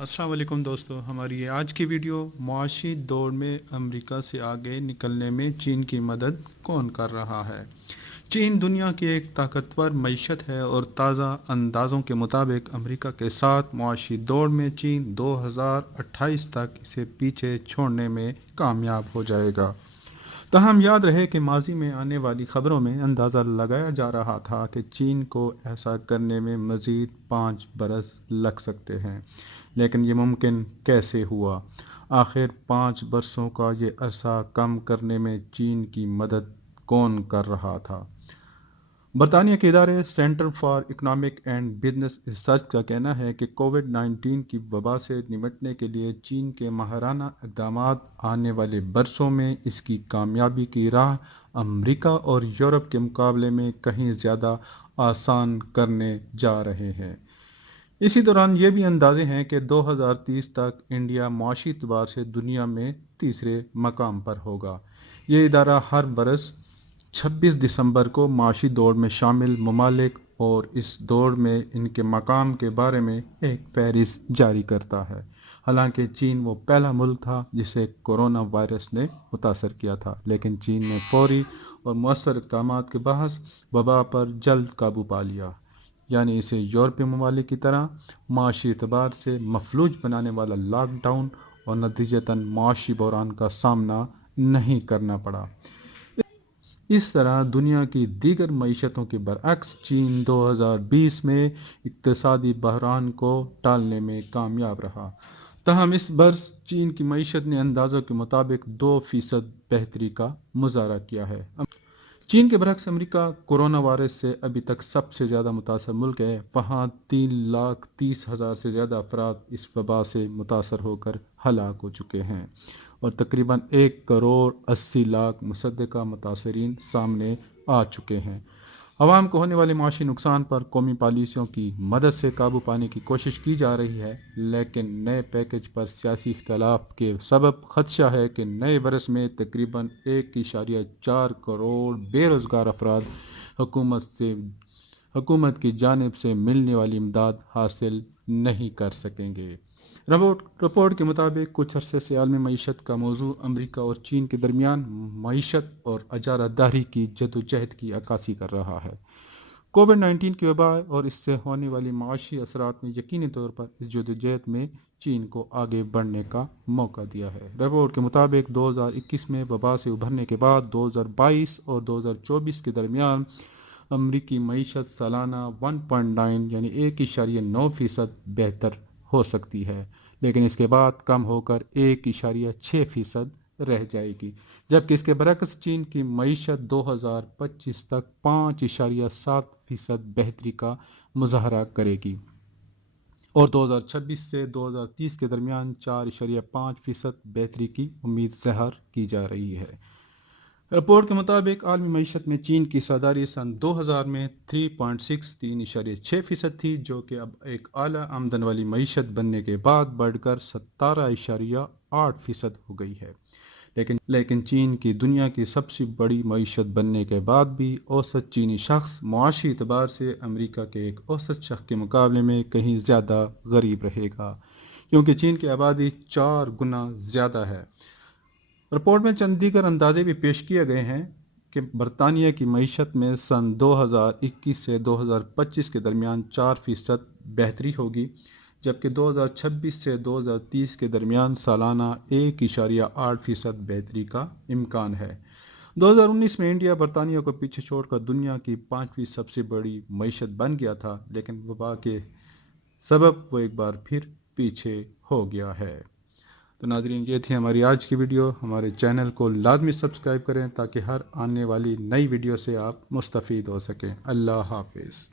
السلام علیکم دوستو، ہماری یہ آج کی ویڈیو معاشی دوڑ میں امریکہ سے آگے نکلنے میں چین کی مدد کون کر رہا ہے۔ چین دنیا کی ایک طاقتور معیشت ہے اور تازہ اندازوں کے مطابق امریکہ کے ساتھ معاشی دوڑ میں چین 2028 تک اسے پیچھے چھوڑنے میں کامیاب ہو جائے گا۔ تاہم یاد رہے کہ ماضی میں آنے والی خبروں میں اندازہ لگایا جا رہا تھا کہ چین کو ایسا کرنے میں مزید 5 برس لگ سکتے ہیں، لیکن یہ ممکن کیسے ہوا؟ آخر 5 برسوں کا یہ عرصہ کم کرنے میں چین کی مدد کون کر رہا تھا؟ برطانیہ کے ادارے centre for economic and business research کا کہنا ہے کہ کووڈ-19 کی وبا سے نمٹنے کے لیے چین کے ماہرانہ اقدامات آنے والے برسوں میں اس کی کامیابی کی راہ امریکہ اور یورپ کے مقابلے میں کہیں زیادہ آسان کرنے جا رہے ہیں۔ اسی دوران یہ بھی اندازے ہیں کہ 2030 تک انڈیا معاشی اعتبار سے دنیا میں تیسرے مقام پر ہوگا۔ یہ ادارہ ہر برس 26 دسمبر کو معاشی دوڑ میں شامل ممالک اور اس دوڑ میں ان کے مقام کے بارے میں ایک فہرست جاری کرتا ہے۔ حالانکہ چین وہ پہلا ملک تھا جسے کورونا وائرس نے متاثر کیا تھا، لیکن چین نے فوری اور مؤثر اقدامات کے باعث وبا پر جلد قابو پا لیا، یعنی اسے یورپی ممالک کی طرح معاشی اعتبار سے مفلوج بنانے والا لاک ڈاؤن اور نتیجتاً معاشی بحران کا سامنا نہیں کرنا پڑا۔ اس طرح دنیا کی دیگر معیشتوں کے برعکس چین 2020 میں اقتصادی بحران کو ٹالنے میں کامیاب رہا۔ تاہم اس برس چین کی معیشت نے اندازوں کے مطابق 2% بہتری کا مظاہرہ کیا ہے۔ چین کے برعکس امریکہ کورونا وائرس سے ابھی تک سب سے زیادہ متاثر ملک ہے۔ وہاں 3,30,000 سے زیادہ افراد اس وبا سے متاثر ہو کر ہلاک ہو چکے ہیں اور تقریباً 1,80,00,000 مصدقہ متاثرین سامنے آ چکے ہیں۔ عوام کو ہونے والے معاشی نقصان پر قومی پالیسیوں کی مدد سے قابو پانے کی کوشش کی جا رہی ہے، لیکن نئے پیکیج پر سیاسی اختلاف کے سبب خدشہ ہے کہ نئے برس میں تقریباً 1.4 کروڑ بے روزگار افراد حکومت کی جانب سے ملنے والی امداد حاصل نہیں کر سکیں گے۔ رپورٹ کے مطابق کچھ عرصے سے عالمی معیشت کا موضوع امریکہ اور چین کے درمیان معیشت اور اجارہ داری کی جدوجہد کی عکاسی کر رہا ہے۔ کووڈ-19 کی وبا اور اس سے ہونے والی معاشی اثرات نے یقینی طور پر اس جدوجہد میں چین کو آگے بڑھنے کا موقع دیا ہے۔ رپورٹ کے مطابق 2021 میں وبا سے ابھرنے کے بعد 2022 اور 2024 کے درمیان امریکی معیشت سالانہ 1.9 یعنی 1.9% بہتر ہو سکتی ہے، لیکن اس کے بعد کم ہو کر 1.6% رہ جائے گی، جبکہ اس کے برعکس چین کی معیشت 2025 تک 5.7% بہتری کا مظاہرہ کرے گی اور 2026 سے 2030 کے درمیان 4.5% بہتری کی امید ظاہر کی جا رہی ہے۔ رپورٹ کے مطابق عالمی معیشت میں چین کی حصہ سن 2000 میں 3.6% تھی، جو کہ اب ایک اعلیٰ آمدن والی معیشت بننے کے بعد بڑھ کر 17.8% ہو گئی ہے۔ لیکن چین کی دنیا کی سب سے بڑی معیشت بننے کے بعد بھی اوسط چینی شخص معاشی اعتبار سے امریکہ کے ایک اوسط شخص کے مقابلے میں کہیں زیادہ غریب رہے گا، کیونکہ چین کی آبادی 4 گنا زیادہ ہے۔ رپورٹ میں چند دیگر اندازے بھی پیش کیے گئے ہیں کہ برطانیہ کی معیشت میں سن 2021 سے 2025 کے درمیان 4% بہتری ہوگی، جبکہ 2026 سے 2030 کے درمیان سالانہ 1.8% بہتری کا امکان ہے۔ 2019 میں انڈیا برطانیہ کو پیچھے چھوڑ کر دنیا کی 5ویں سب سے بڑی معیشت بن گیا تھا، لیکن وبا کے سبب وہ ایک بار پھر پیچھے ہو گیا ہے۔ تو ناظرین، یہ تھی ہماری آج کی ویڈیو۔ ہمارے چینل کو لازمی سبسکرائب کریں تاکہ ہر آنے والی نئی ویڈیو سے آپ مستفید ہو سکیں۔ اللہ حافظ۔